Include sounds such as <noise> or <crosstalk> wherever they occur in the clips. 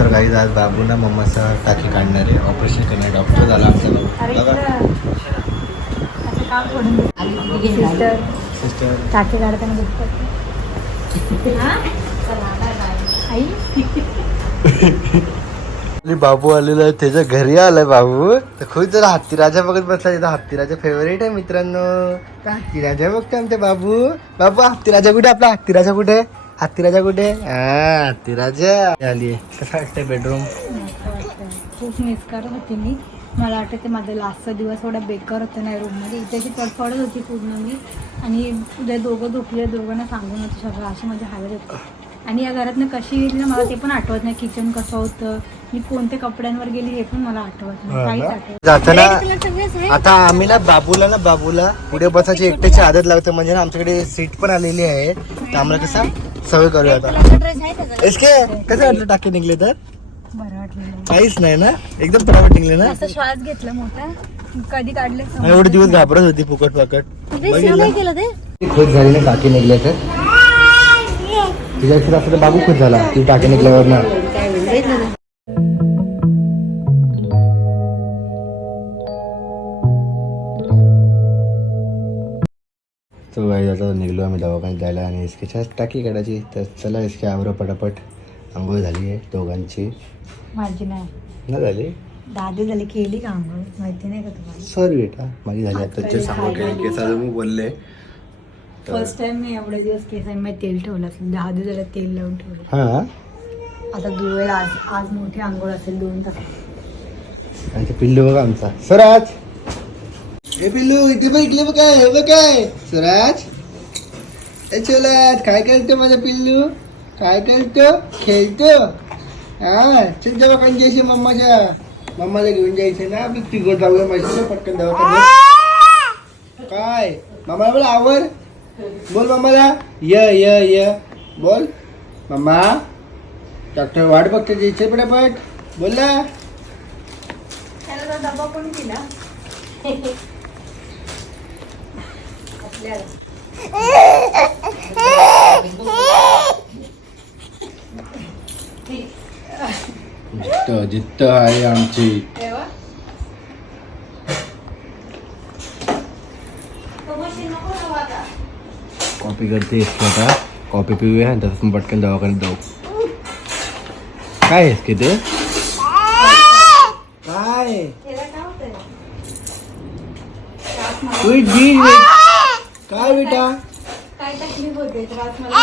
तर काही आज बाबू ना मम्माचा टाकी काढणार आहे. ऑपरेशन करणार डॉक्टर झाला आमचा सिस्टर टाके काढताना आई? <laughs> बाबू आलेला आहे. त्याच्या घरी आलाय बाबू. तर खुश जरा हत्ती राजा बघत बसला. तिथं हत्ती राजा फेवरेट आहे मित्रांनो. तर हत्ती राजा बघतो आमच्या बाबू. बाबू हत्ती राजा कुठे? आपला हत्ती राजा कुठे? हत्ती राजा कुठे? हा हत्ती राजा आली. कसं वाटतंय बेडरूम खूप मिस करत होती मी. मला वाटतं ते माझा लास्टचा दिवस थोडा बेकार होता नाही रूममध्ये इथे अशी तडफडत होती पूर्ण मी. आणि उद्या दोघं झोपले दोघांना सांगून होतं सगळं. अशी माझी हालत होती. आणि या घरातनं कशी गेली ना मला ते पण आठवत नाही. किचन कसं होतं. मी कोणत्या कपड्यांवर गेली हे पण मला आठवत नाही. काहीच आठवत जाताना. आता आम्ही ना बाबूला ना बाबूला पुढे बसायची एकट्याची आदत लागते म्हणजे ना आमच्याकडे सीट पण आलेली आहे. तर आम्हाला कसा सवय करूया आता. कलरचा ड्रेस आहे त्याचा एसके कसं वाटलं टाके निघले तर? बरं वाटलं काहीच नाही ना? एकदम प्रायव्हेट निघले ना? असं श्वास घेतला मोठा. कधी काढले? एवढे दिवस घाबरत होती फुकट पाकट काय केलं ते? खुश झाली ना टाके निघले तर? तिच्या बाबू खुश झाला. ती टाके निघल्यावर ना. तो गाई आता निघलो आम्ही दवाखान्यात जायला आणि इसकेच्या टाकी काढायची. तर चला इसके आवरं पटापट. आंघोळ झाली आहे दोघांची. माझी नाही. ना झाली? दादी झाली केली का आंघोळ? माहिती नाही का तुम्हाला? सॉरी बेटा माझी झाली. आता जे सांगू केली केस अजून मी बोलले फर्स्ट टाइम मी एवढे दिवस केसांमध्ये तेल ठेवलं असेल. दहा दिवसाला तेल लावून ठेवलं. हां? आता दुवेळ आज आज मोठी आंघोळ असेल दोन तास. आणि ते पिल्लू बघा आमचा. स्वराज! ए पिल्लू इथे बघ इकडे बघ काय हे बघ काय. स्वराज! चलत काय करतो माझा पिल्लू? काय करतो? खेळतो. हा चल दवाखान्यात जायचे मम्माच्या. मम्माला घेऊन जायचं ना आपली तिघं जाऊया माझ्या पटकन दवाखान्यात. काय? मामाला बोल आवर. बोल मम्माला. य य य. बोल. मम्मा डॉक्टर वाट बघते जायचे पटापट. बोल ना. डबा पण दिला? जित्त जित्त आहे आमची. कॉपी करते आता कॉपी पिऊया आणि तसंच पटकन दवाखान्यात जाऊ. काय आहेस की ते काय काय बेटा काय तकलीफ होते? त्रास मला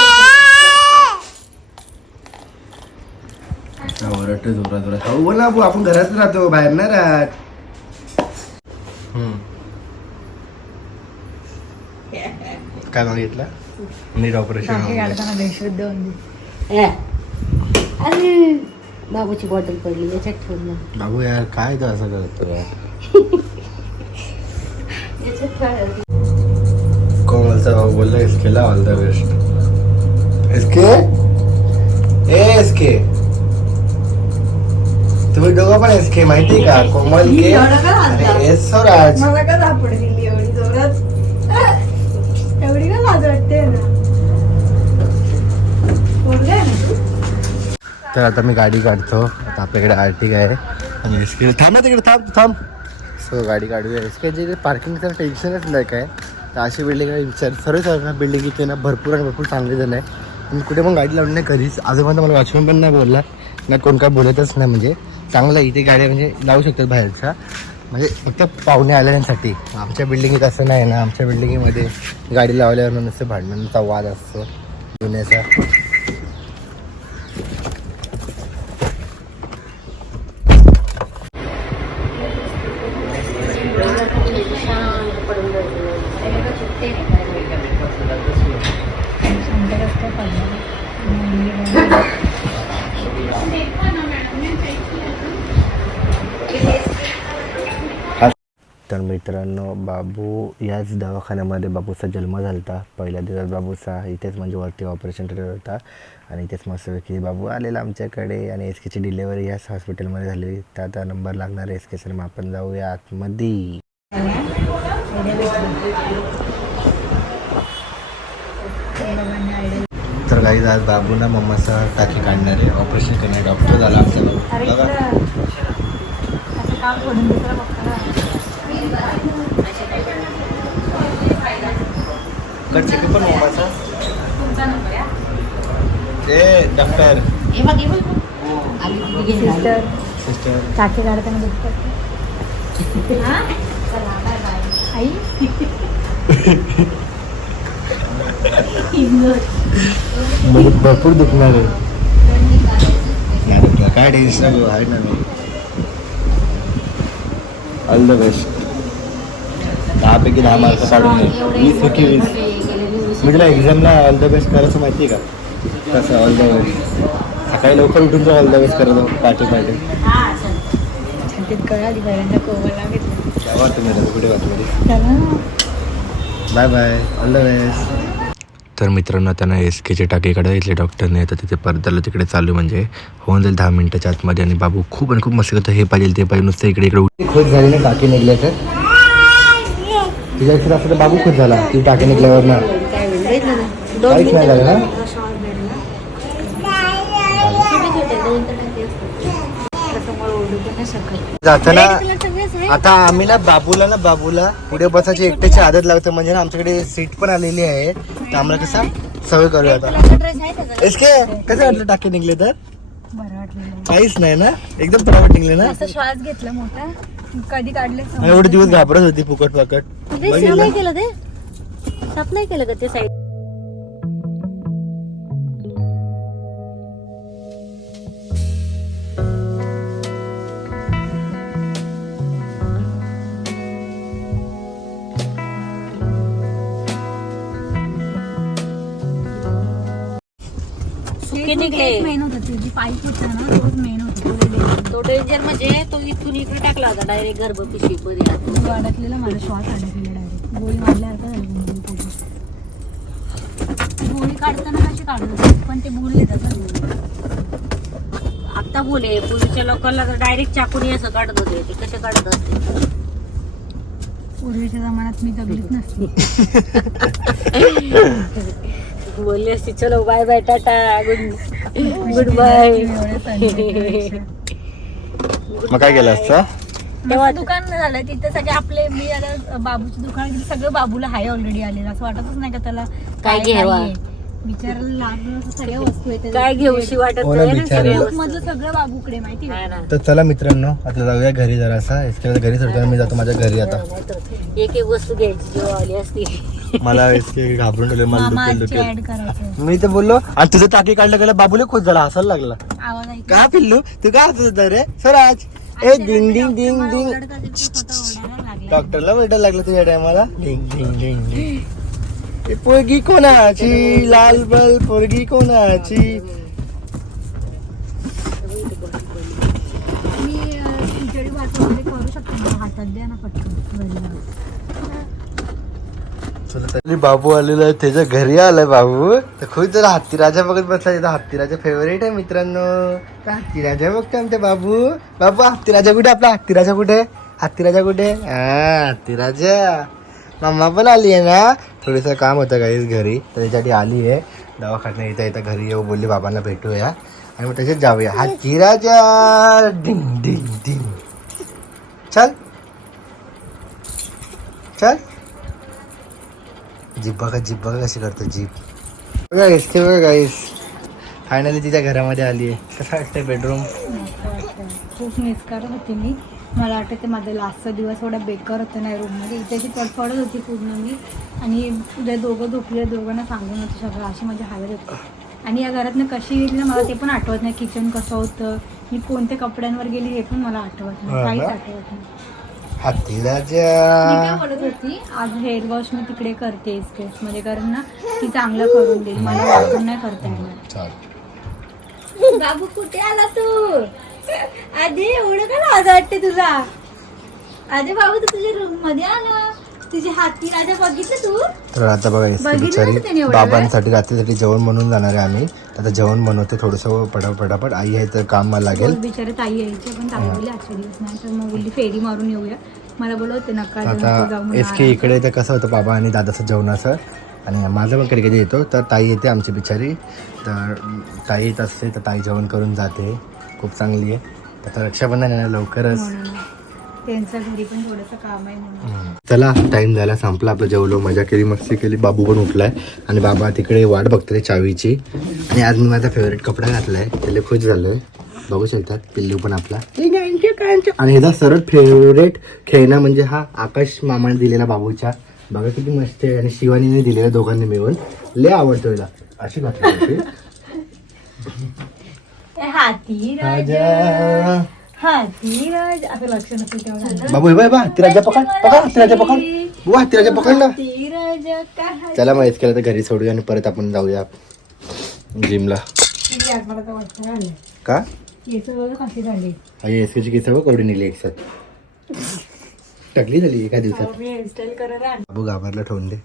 ओरडते जोरात जोरात. हो बोला भाऊ, आपण घरात राहतो बाहेर नाही राहत. काय मागितलं नीट ऑपरेशन बेशुद्ध अरे बाबूची बॉटल पडली याच्यात ठेवून ना बाबू यार काय तो असं करतो यार <laughs> याच्यात कोमलचा भाऊ बोलला एसकेला ऑल द बेस्ट एसके ए एसके तुम्ही दोघं पण एसके माहिती का कोमल के आणि एस स्वराज मला का धापड दिली एवढी जोरात एवढी का लाज वाटते ना पोरगा आहे ना तू? तर आता मी गाडी काढतो आता आपल्याकडे आर्टिक आहे आणि एसके थांब ना तिकडे थांब थांब सो गाडी काढूया एसके जे पार्किंगचं टेन्शनच नाही काय तर अशी बिल्डिंग विचार सर्व बिल्डिंग इथे ना भरपूर आणि भरपूर चांगले झालं आहे. आणि कुठे पण गाडी लावून नाही कधीच आजोबांना मला वॉचमॅन पण नाही बोलला. नाही कोण काय बोलतच नाही म्हणजे चांगलं आहे. इथे गाड्या म्हणजे लावू शकतात बाहेरच्या. म्हणजे फक्त पाहुणे आल्यासाठी आमच्या बिल्डिंगीत असं नाही ना. आमच्या बिल्डिंगीमध्ये गाडी लावल्यावर नसतं भांडणांचा वाद असतो. जुन्याचा मित्रांनो बाबू याच दवाखान्यामध्ये बाबूचा जन्म झाला होता पहिल्या दिवस बाबूचा इथेच म्हणजे वरती ऑपरेशन थिएटर होता. आणि इथेच मस्तपैकी बाबू आलेला आमच्याकडे आणि एस केची डिलेवरी याच हॉस्पिटलमध्ये झाली. तर आता नंबर लागणार एस केचा मग आपण जाऊया आतमध्ये. तर काही आज बाबू ना मम्माचा टाकी काढणार आहे. ऑपरेशन करणार डॉक्टर झाला आमचा अरे बघा. पण मोबाईलचा. तुमचा नंबर आहे ते डॉक्टर. हे बघ हे बघ. आली तिथे घेऊन आली. सिस्टर. सिस्टर. काकी काढताना बघतात हा? चला, बाय बाय. आई? मला भरपूर दुखणार आहे. काय टेन्शन आहे ना मी. ऑल द बेस्ट दहापैकी दहा मार्क काढून दे वीस पैकी वीस मी तुला एक्झामला ऑल द बेस्ट करायचं माहिती आहे का? कसं ऑल द बेस्ट सकाळी लवकर उठून तो ऑल द बेस्ट करतो पाठी पाठी. हा, bye bye all the best तर. मित्रांनो त्यांना एस केचे टाकीकडे इथले डॉक्टरने तर तिथे परत त्याला तिकडे चालू म्हणजे होऊन जाईल दहा मिनिटाच्या आतमध्ये. आणि बाबू खूप आणि खूप मस्त करतो. हे पाहिजे ते पाहिजे नुसतं इकडे इकडे. खुश झाली ना टाकी निघल्या तर? तिच्या इकडे असं बाबू खूप झाला. ती टाकी निघल्यावर ना. काहीच नाही झालं ना? जाताना आता आम्ही ना बाबूला ना बाबूला पुढे बसायची एकट्याची आदत लागते. म्हणजे ना आमच्याकडे सीट पण आलेली आहे. तर आम्हाला कसा सवय करूया आता. कलरचा एस के कसं वाटलं टाके निघले तर? काहीच नाही ना? एकदम प्रॉफिट निघले ना? श्वास घेतला मोठा. कधी काढले? एवढे दिवस घाबरत होती फुकट फाकट. नाही केलं ते? साफ नाही केलं का ते साईड सुके निघले. मेन होतं ते जी पाईप होता ना तोच मेन होता. तो डेंजर म्हणजे तो इथून इकडे टाकला होता डायरेक्ट गर्भ पिशवी मध्ये आत. तो अडकलेला माझा श्वास अडकलेला डायरेक्ट गोळी मारल्यासारखं झाली म्हणजे पोटी. गोळी काढताना कशी होते पण ते बोलले तसं आता बोले पूर्वीच्या लोकांना तर डायरेक्ट चाकून असं काढत होते. ते कसे काढत असते पूर्वीच्या जमान्यात मी जगलीच नसती. बोलली असती चलो bye bye tata good good bye एवढ्या. मग काय केलं असतं तेव्हा- दुकान झालं तिथे सगळे आपले मी आता बाबूचं दुकान तिथे सगळं बाबूला हाय ऑलरेडी आलेलं असं वाटतच नाही का त्याला काय घ्यावं? नाहीये. बिचारायला लागलं असं सगळ्या वस्तू आहेत काय घेऊशी वाटत हो ना, नाही ना बिचारे. सगळ्या लूक वस्तू. मधलं सगळं बाबूकडे माहिती आहे हा ना. तर चला मित्रांनो आता जाऊया घरी जरासा घरी सोडताना मी जातो माझ्या घरी आता एक एक वस्तू घ्यायची जेव्हा आली असती मला इसके घाबरून ठेवले मला मामा आजची करायचं मी तर बोललो आणि तुझं टाकी काढलं गेलं बाबूले खुश झाला हसायला लागला. आवाज ऐक का पिल्लू? तू काय हसत होता रे? स्वराज ए डिंग डिंग डिंग डिंग. डॉक्टरला भेटायला लागलं तुझ्या टायमाला? डिंग डिंग डिंग डिंग. ए, पोरगी कोणाची? लाल बल पोरगी कोणाची? मी अं, खिचडी भात वगैरे करू शकते हातात द्या ना पटकन. बसवलं बाबू आलेला आहे त्याच्या घरी आलाय बाबू. तर खूप जरा हत्तीराजा बघत बसला. तिथं हत्तीराजा फेवरेट आहे मित्रांनो. तर हत्तीराजा बघतो आमच्या बाबू. बाबू हत्तीराजा कुठे? आपला हत्तीराजा कुठे? हत्तीराजा कुठे? हा हत्तीराजा. मम्मा पण आली आहे ना. थोडंसं काम होतं काहीच घरी. तर त्याच्यासाठी आली आहे. दवाखान्यात इथं इथं घरी येऊ बोलली बाबांना भेटूया. आणि मग त्याच्यात जाऊया. हत्तीराजा! डिंग डिंग डिंग. चल. चल. जीप बघा जीप बघा कशी करतो जीप. बघा इसके बघा गाईस फायनली तिच्या घरामध्ये आली आहे. कसं वाटतंय बेडरूम. खूप मिस करत होती मी. मला वाटतं ते माझा लास्टचा दिवस एवढा बेकार होता ना रूममध्ये इथे तडफडत होती पूर्ण मी. आणि उद्या दोघं झोपले दोघांना सांगून होतं सगळं. अशी माझी हालत होती. आणि या घरातनं कशी गेली ना मला ते पण आठवत नाही. किचन कसं होतं. मी कोणत्या कपड्यांवर गेली हे पण मला आठवत नाही. काहीच? आठवत नाही. मी काय बोलत होती आज हेअर वॉश मी तिकडे करते स्केच मध्ये कारण ना ती चांगलं करून देईल. मला वाटून नाही करता येणार. बाबू कुठे आला तू? आधी एवढं का लाज वाटते तुला? आधी बाबू तू तुझ्या रूममध्ये आला. तुझे हाती राजा बघितलं तू? तर आता बघा बघितलं बिचारी त्याने बाबांसाठी रात्रीसाठी जेवण बनवून जाणार आहे आम्ही. आता जेवण बनवते थोडंसं पटा पटापट. आई आहे तर काम मला लागेल. बिचारे ताई यायचे पण ताई बोलली आजच्या दिवस. नाही तर मग बोलली फेरी मारून येऊया. मला बोलवते नका आता एस के. इकडे तर कसं होतं बाबा आणि दादाचं जेवणाचं. आणि माझं पण कधी कधी येतो तर ताई येते आमची बिचारी. तर ताई येत असते तर ताई जेवण करून जाते. खूप चांगली आहे. आता रक्षाबंधन आहे ना लवकरच. म्हणून त्यांचं घरी पण थोडंसं काम आहे म्हणून. चला टाइम झाला संपला. आपलं जेवलो मजा केली मस्ती केली. बाबू पण उठलाय. आणि बाबा तिकडे वाट बघतोय चावीची. आणि आज मी माझा फेवरेट कपडा घातलाय. त्याला खुश झालोय. बघू शकतात पिल्लू पण आपला. आणि ह्याचा सरळ फेवरेट खेळणं म्हणजे हा आकाश मामाने दिलेला बाबूच्या. बघा किती मस्त आहे. आणि शिवानीने दिलेला दोघांनी मिळून. लय आवडतो हिला. अशी हाती. राजा. हाती राज. आता लक्ष नसेल बाबू हे बाय बा हत्तीराजा पकड पकड. हत्तीराजा पकड वा हत्तीराजा पकड. ना हाती राजा चला मग केलं तर घरी सोडूया आणि परत आपण जाऊया जिमला का? केस बघा कशी झाली? आई एस केची केस बघ कवडी नेली एक साथ. टकली झाली एका दिवसात. मी हेअरस्टाईल करायला आले. बाबू गाभारला ठेवून दे.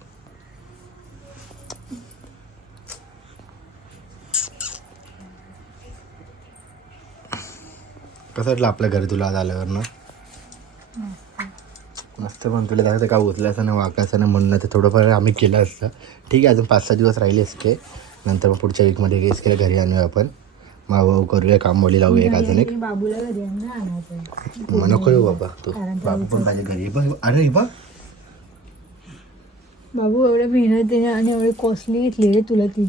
कसं वाटलं आपल्या घरी तुला आज आल्यावर ना मस्त पण तुला जायचं का उचलायचं ना वाकायचं ना म्हणणं तर थोडंफार आम्ही केलं असतं. ठीक आहे अजून पाच सहा दिवस राहिले एसके नंतर मग पुढच्या वीकमध्ये एसकेला घरी आणूया आपण. माव करूया कामवाली लावूया एक अजून एक. बाबूला घरी नको येऊ बाबा तू. बाबू पण पाहिजे घरी बघ अरे बघ. बाबू एवढ्या मेहनतीने आणि एवढी कॉस्टली घेतली रे तुला ती.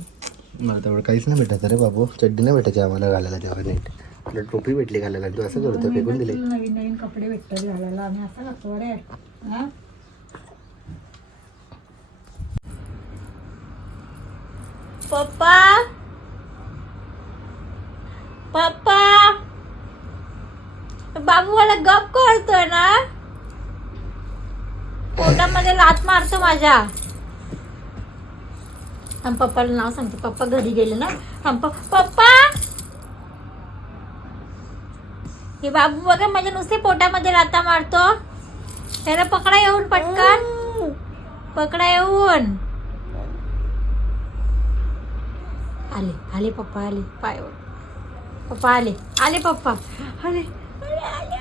मला तेवढं काहीच नाही भेटायचं रे बाबू. चड्डी नाही भेटायची आम्हाला घालायला तेव्हा नीट. तुला टोपी भेटली घालायला तू असं करतो फेकून दिले. नवीन नवीन कपडे भेटतात घालायला. आम्ही असं करतो रे. हा? पप्पा! पप्पा बाबू मला गप करतोय ना. पोटामध्ये लात मारतो माझ्या. आणि पप्पाला नाव सांगते. पप्पा घरी गेले ना. थांब पप्पा! हे बाबू बघा माझ्या नुसते पोटामध्ये लाता मारतो. त्याला पकडा येऊन पटकन. पकडा येऊन. आले आले पप्पा आले. पाय पप्पा आले. आले पप्पा. आले. आले, आले.